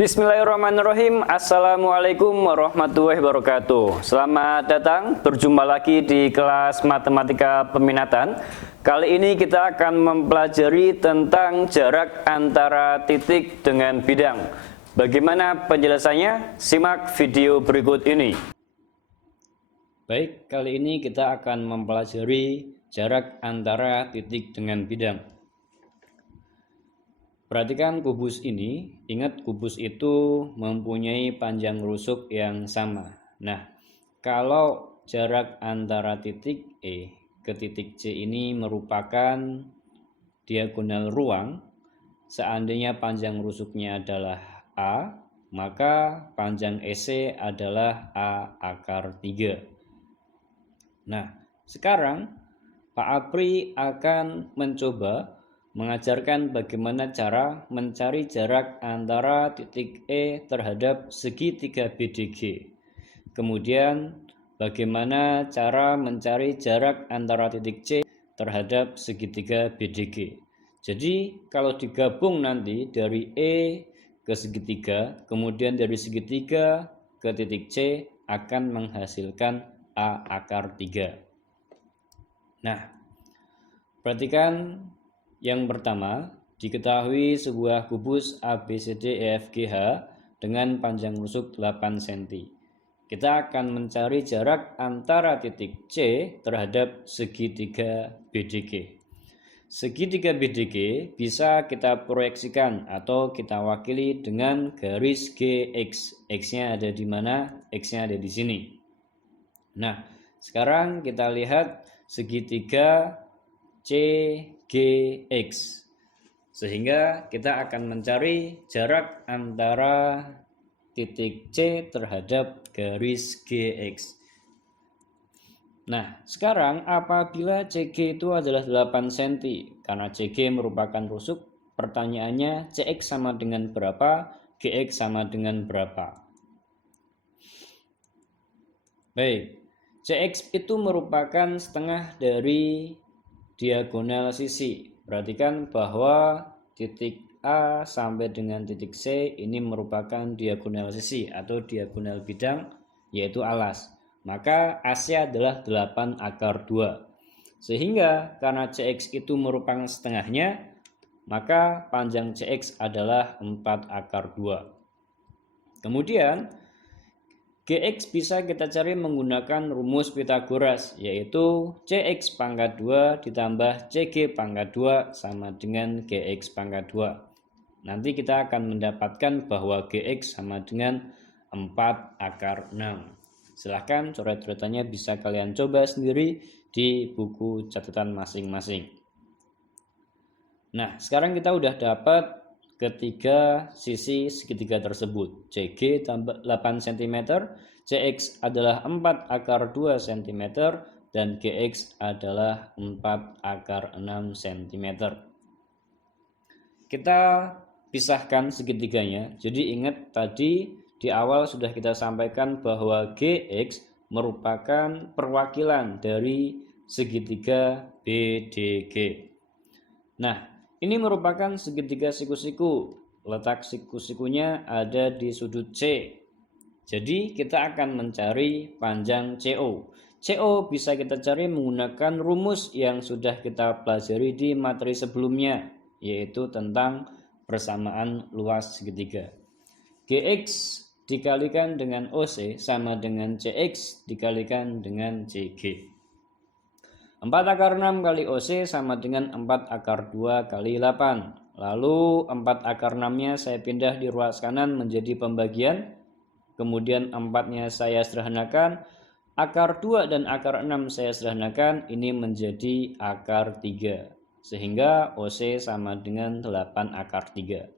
Bismillahirrahmanirrahim. Assalamualaikum warahmatullahi wabarakatuh. Selamat datang, berjumpa lagi di kelas matematika peminatan. Kali ini kita akan mempelajari tentang jarak antara titik dengan bidang. Bagaimana penjelasannya? Simak video berikut ini. Baik, kali ini kita akan mempelajari jarak antara titik dengan bidang. Perhatikan kubus ini, ingat kubus itu mempunyai panjang rusuk yang sama. Nah, kalau jarak antara titik E ke titik C ini merupakan diagonal ruang, seandainya panjang rusuknya adalah A, maka panjang EC adalah A akar 3. Nah, sekarang Pak Apri akan mencoba mengajarkan bagaimana cara mencari jarak antara titik E terhadap segitiga BDG. Kemudian bagaimana cara mencari jarak antara titik C terhadap segitiga BDG. Jadi kalau digabung nanti dari E ke segitiga, kemudian dari segitiga ke titik C akan menghasilkan A akar 3. Nah, perhatikan yang pertama, diketahui sebuah kubus ABCDEFGH dengan panjang rusuk 8 cm. Kita akan mencari jarak antara titik C terhadap segitiga BDG. Segitiga BDG bisa kita proyeksikan atau kita wakili dengan garis GX. X-nya ada di mana? X-nya ada di sini. Nah, sekarang kita lihat segitiga CGX, sehingga kita akan mencari jarak antara titik C terhadap garis GX. Nah, sekarang apabila CG itu adalah 8 cm, karena CG merupakan rusuk, pertanyaannya CX sama dengan berapa, GX sama dengan berapa? Baik, CX itu merupakan setengah dari diagonal sisi. Perhatikan bahwa titik A sampai dengan titik C ini merupakan diagonal sisi atau diagonal bidang, yaitu alas. Maka AC adalah 8 akar 2. Sehingga karena CX itu merupakan setengahnya, maka panjang CX adalah 4 akar 2. Kemudian GX bisa kita cari menggunakan rumus Pythagoras, yaitu CX pangkat 2 ditambah CG pangkat 2 sama dengan GX pangkat 2. Nanti kita akan mendapatkan bahwa GX sama dengan 4 akar 6. Silahkan coret-coretannya bisa kalian coba sendiri di buku catatan masing-masing. Nah, sekarang kita udah dapat ketiga sisi segitiga tersebut. CG tambah 8 cm, CX adalah 4 akar 2 cm, dan GX adalah 4 akar 6 cm. Kita pisahkan segitiganya. Jadi ingat tadi di awal sudah kita sampaikan bahwa GX merupakan perwakilan dari segitiga BDG. Nah, ini merupakan segitiga siku-siku. Letak siku-sikunya ada di sudut C. Jadi kita akan mencari panjang CO. CO bisa kita cari menggunakan rumus yang sudah kita pelajari di materi sebelumnya, yaitu tentang persamaan luas segitiga. GX dikalikan dengan OC sama dengan CX dikalikan dengan CG. 4 akar 6 kali OC sama dengan 4 akar 2 kali 8. Lalu 4 akar 6-nya saya pindah di ruas kanan menjadi pembagian. Kemudian 4-nya saya sederhanakan. Akar 2 dan akar 6 saya sederhanakan. Ini menjadi akar 3. Sehingga OC sama dengan 8 akar 3.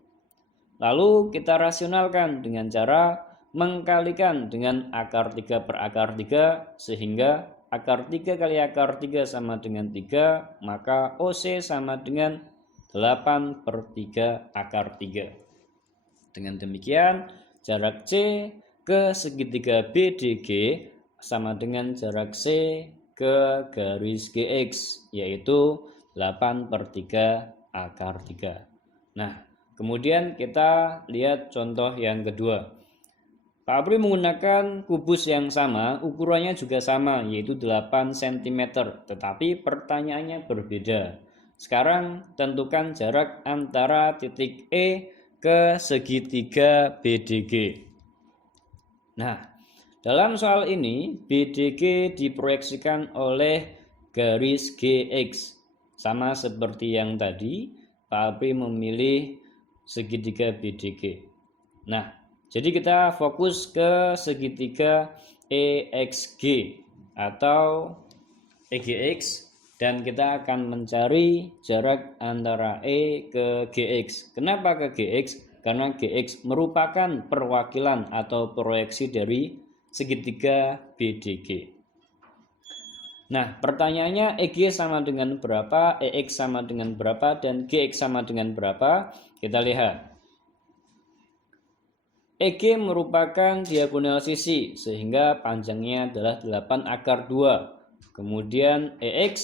Lalu kita rasionalkan dengan cara mengkalikan dengan akar 3 per akar 3. Sehingga akar 3 kali akar 3 sama dengan 3, maka OC sama dengan 8 per 3 akar 3. Dengan demikian, jarak C ke segitiga BDG sama dengan jarak C ke garis GX, yaitu 8 per 3 akar 3. Nah, Kemudian kita lihat contoh yang kedua. Pak Apri menggunakan kubus yang sama, ukurannya juga sama, yaitu 8 cm, tetapi pertanyaannya berbeda. Sekarang tentukan jarak antara titik E ke segitiga BDG. Nah, dalam soal ini BDG diproyeksikan oleh garis GX. Sama seperti yang tadi, Pak Apri memilih segitiga BDG. Nah, jadi kita fokus ke segitiga EXG atau EGX dan kita akan mencari jarak antara E ke GX. Kenapa ke GX? Karena GX merupakan perwakilan atau proyeksi dari segitiga BDG. Nah, pertanyaannya EG sama dengan berapa, EX sama dengan berapa, dan GX sama dengan berapa? Kita lihat. EG merupakan diagonal sisi, sehingga panjangnya adalah 8 akar 2. Kemudian EX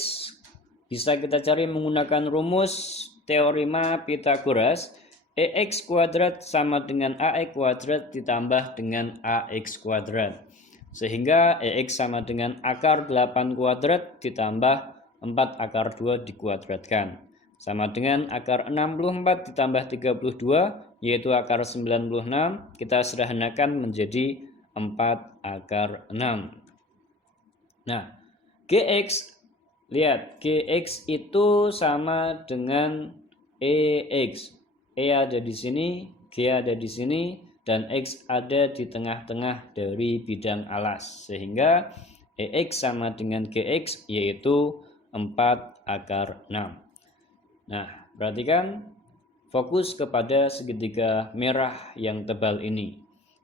bisa kita cari menggunakan rumus teorema Pythagoras. EX kuadrat sama dengan AE kuadrat ditambah dengan AX kuadrat. Sehingga EX sama dengan akar 8 kuadrat ditambah 4 akar 2 dikuadratkan. Sama dengan akar 64 ditambah 32, yaitu akar 96. Kita sederhanakan menjadi 4 akar 6. Nah, GX, lihat, GX itu sama dengan EX. E ada di sini, G ada di sini, dan X ada di tengah-tengah dari bidang alas, sehingga EX sama dengan GX yaitu 4 akar 6. Nah, perhatikan fokus kepada segitiga merah yang tebal ini.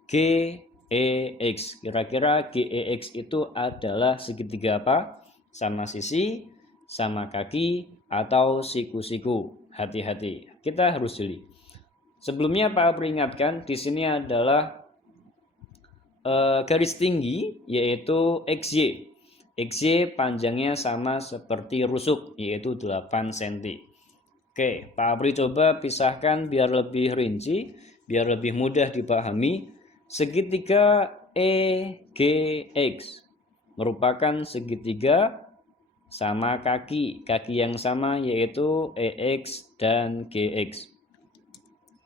GEX, kira-kira GEX itu adalah segitiga apa? Sama sisi, sama kaki, atau siku-siku. Hati-hati, kita harus jeli. Sebelumnya Pak peringatkan, di sini adalah garis tinggi yaitu XY. XY panjangnya sama seperti rusuk yaitu 8 cm. Oke, Pak Apri coba pisahkan biar lebih rinci, biar lebih mudah dipahami. Segitiga EGX merupakan segitiga sama kaki yang sama yaitu EX dan GX.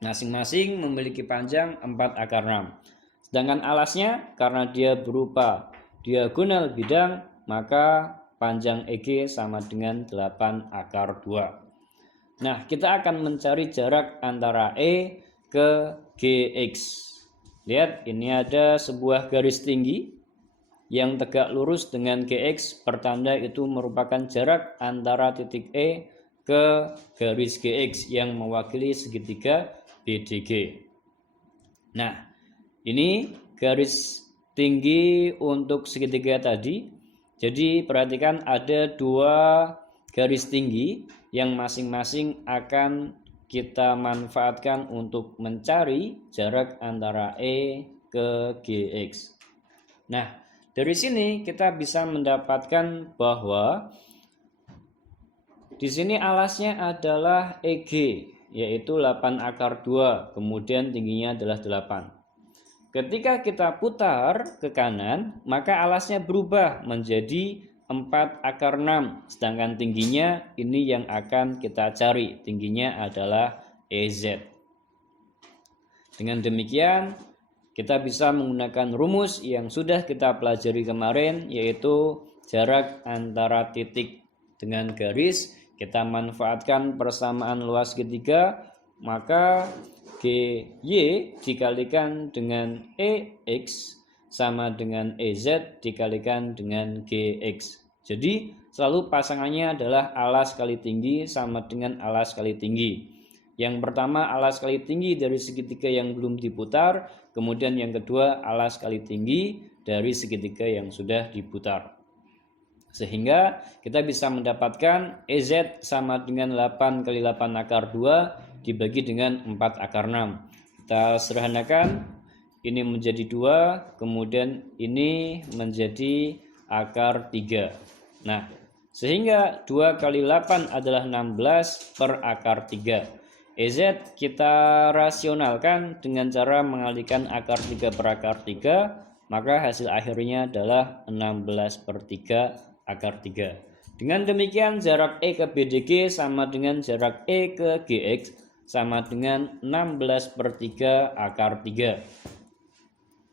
Masing-masing memiliki panjang 4 akar 6. Sedangkan alasnya karena dia berupa diagonal bidang, maka panjang EG sama dengan 8 akar 2. Nah, kita akan mencari jarak antara E ke GX. Lihat, ini ada sebuah garis tinggi yang tegak lurus dengan GX, pertanda itu merupakan jarak antara titik E ke garis GX yang mewakili segitiga BDG. Nah, ini garis tinggi untuk segitiga tadi. Jadi perhatikan ada dua garis tinggi yang masing-masing akan kita manfaatkan untuk mencari jarak antara E ke GX. Nah, dari sini kita bisa mendapatkan bahwa di sini alasnya adalah EG, yaitu 8 akar 2, kemudian tingginya adalah 8. Ketika kita putar ke kanan, maka alasnya berubah menjadi 4 akar 6, sedangkan tingginya ini yang akan kita cari, tingginya adalah EZ. Dengan demikian, kita bisa menggunakan rumus yang sudah kita pelajari kemarin, yaitu jarak antara titik dengan garis. Kita manfaatkan persamaan luas segitiga, maka GY dikalikan dengan EX sama dengan EZ dikalikan dengan GX. Jadi selalu pasangannya adalah alas kali tinggi sama dengan alas kali tinggi. Yang pertama alas kali tinggi dari segitiga yang belum diputar, kemudian yang kedua alas kali tinggi dari segitiga yang sudah diputar. Sehingga kita bisa mendapatkan EZ sama dengan 8 kali 8 akar 2 dibagi dengan 4 akar 6. Kita sederhanakan, ini menjadi 2, kemudian ini menjadi akar 3. Nah, sehingga 2 kali 8 adalah 16 per akar 3. EZ kita rasionalkan dengan cara mengalihkan akar 3 per akar 3, maka hasil akhirnya adalah 16/3 akar 3. Dengan demikian jarak E ke BDG sama dengan jarak E ke GX sama dengan 16/3 akar 3.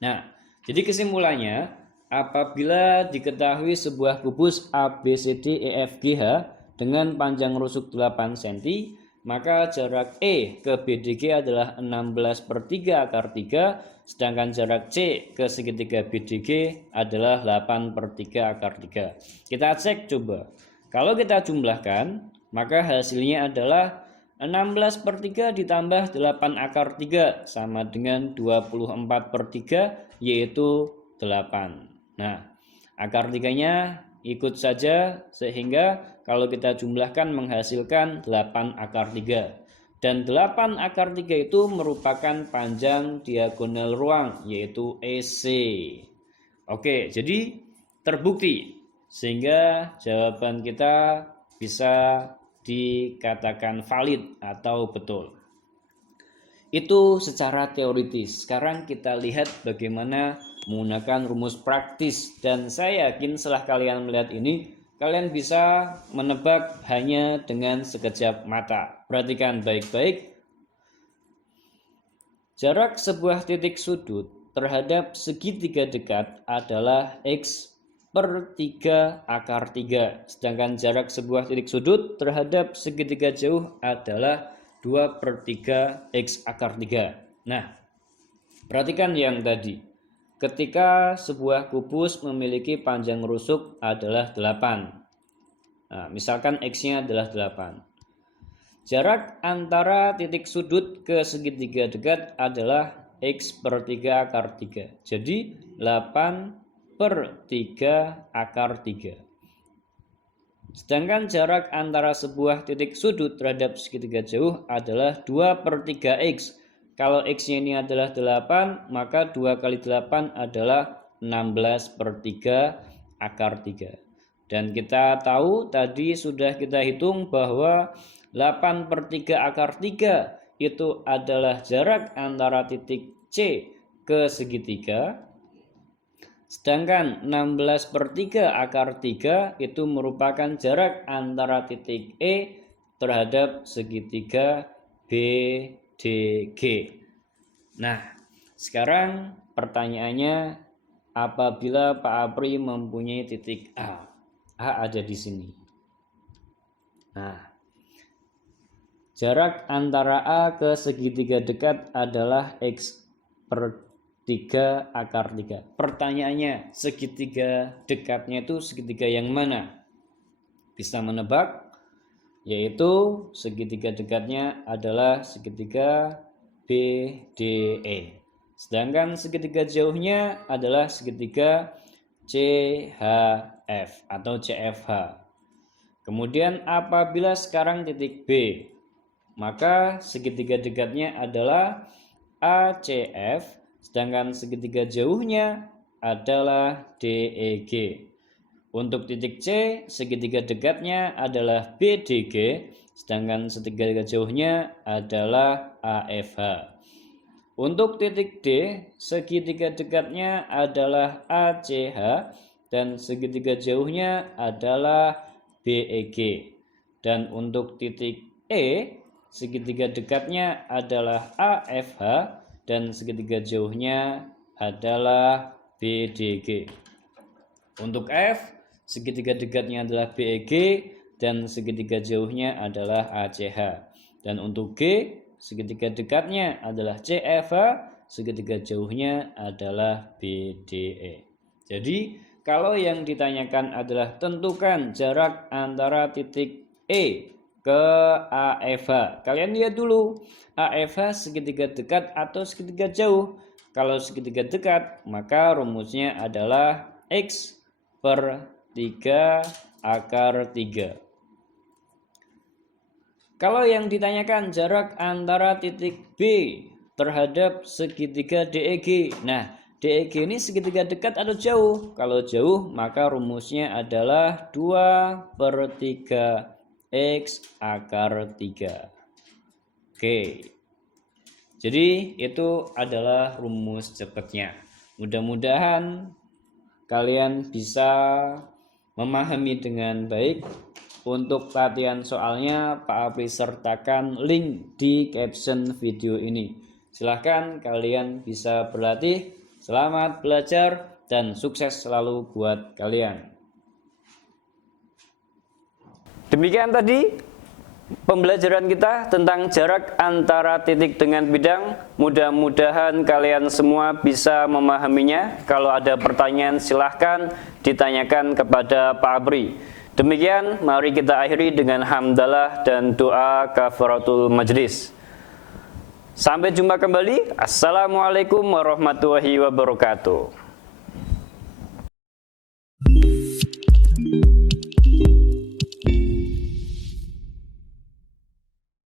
Nah, jadi kesimpulannya, apabila diketahui sebuah kubus ABCDEFGH dengan panjang rusuk 8 cm, maka jarak E ke BDG adalah 16/3 akar 3, sedangkan jarak C ke segitiga BDG adalah 8/3 akar 3. Kita cek coba. Kalau kita jumlahkan, maka hasilnya adalah 16/3 ditambah 8 akar 3 sama dengan 24/3, yaitu 8. Nah, akar 3-nya ikut saja, sehingga kalau kita jumlahkan menghasilkan 8 akar 3. Dan 8 akar 3 itu merupakan panjang diagonal ruang, yaitu EC. Oke, jadi terbukti, sehingga jawaban kita bisa dikatakan valid atau betul. Itu secara teoritis. Sekarang kita lihat bagaimana menggunakan rumus praktis, dan saya yakin setelah kalian melihat ini, kalian bisa menebak hanya dengan sekejap mata. Perhatikan baik-baik. Jarak sebuah titik sudut terhadap segitiga dekat adalah X per 3 akar 3. Sedangkan jarak sebuah titik sudut terhadap segitiga jauh adalah 2/3 X akar 3. Nah, perhatikan yang tadi. Ketika sebuah kubus memiliki panjang rusuk adalah 8. Nah, misalkan X-nya adalah 8. Jarak antara titik sudut ke segitiga dekat adalah X per 3 akar 3. Jadi 8/3 akar 3. Sedangkan jarak antara sebuah titik sudut terhadap segitiga jauh adalah 2/3 X. Kalau X-nya ini adalah 8, maka 2 kali 8 adalah 16/3 akar 3. Dan kita tahu tadi sudah kita hitung bahwa 8/3 akar 3 itu adalah jarak antara titik C ke segitiga. Sedangkan 16/3 akar 3 itu merupakan jarak antara titik E terhadap segitiga BDG. Nah, sekarang pertanyaannya, apabila Pak Apri mempunyai titik A ada di sini. Nah, jarak antara A ke segitiga dekat adalah X per 3 akar 3. Pertanyaannya, segitiga dekatnya itu segitiga yang mana? Bisa menebak? Yaitu segitiga dekatnya adalah segitiga BDE. Sedangkan segitiga jauhnya adalah segitiga CHF atau CFH. Kemudian apabila sekarang titik B, maka segitiga dekatnya adalah ACF, sedangkan segitiga jauhnya adalah DEG. Untuk titik C, segitiga dekatnya adalah BDG, sedangkan segitiga jauhnya adalah AFH. Untuk titik D, segitiga dekatnya adalah ACH dan segitiga jauhnya adalah BEG. Dan untuk titik E, segitiga dekatnya adalah AFH dan segitiga jauhnya adalah BDG. Untuk F, segitiga dekatnya adalah BEG dan segitiga jauhnya adalah ACH. Dan untuk G, segitiga dekatnya adalah CFH, segitiga jauhnya adalah BDE. Jadi kalau yang ditanyakan adalah tentukan jarak antara titik E ke AFH. Kalian lihat dulu, AFH segitiga dekat atau segitiga jauh. Kalau segitiga dekat, maka rumusnya adalah X per 3 akar 3. Kalau yang ditanyakan jarak antara titik B terhadap segitiga DEG. Nah, DEG ini segitiga dekat atau jauh? Kalau jauh, maka rumusnya adalah 2/3 X akar 3. Oke. Jadi itu adalah rumus cepatnya. Mudah-mudahan kalian bisa memahami dengan baik. Untuk latihan soalnya Pak Apri sertakan link di caption video ini. Silahkan kalian bisa berlatih. Selamat belajar dan sukses selalu buat kalian. Demikian tadi pembelajaran kita tentang jarak antara titik dengan bidang. Mudah-mudahan kalian semua bisa memahaminya. Kalau ada pertanyaan silahkan ditanyakan kepada Pak Apri. Demikian, mari kita akhiri dengan hamdalah dan doa kafaratul majlis. Sampai jumpa kembali. Assalamualaikum warahmatullahi wabarakatuh.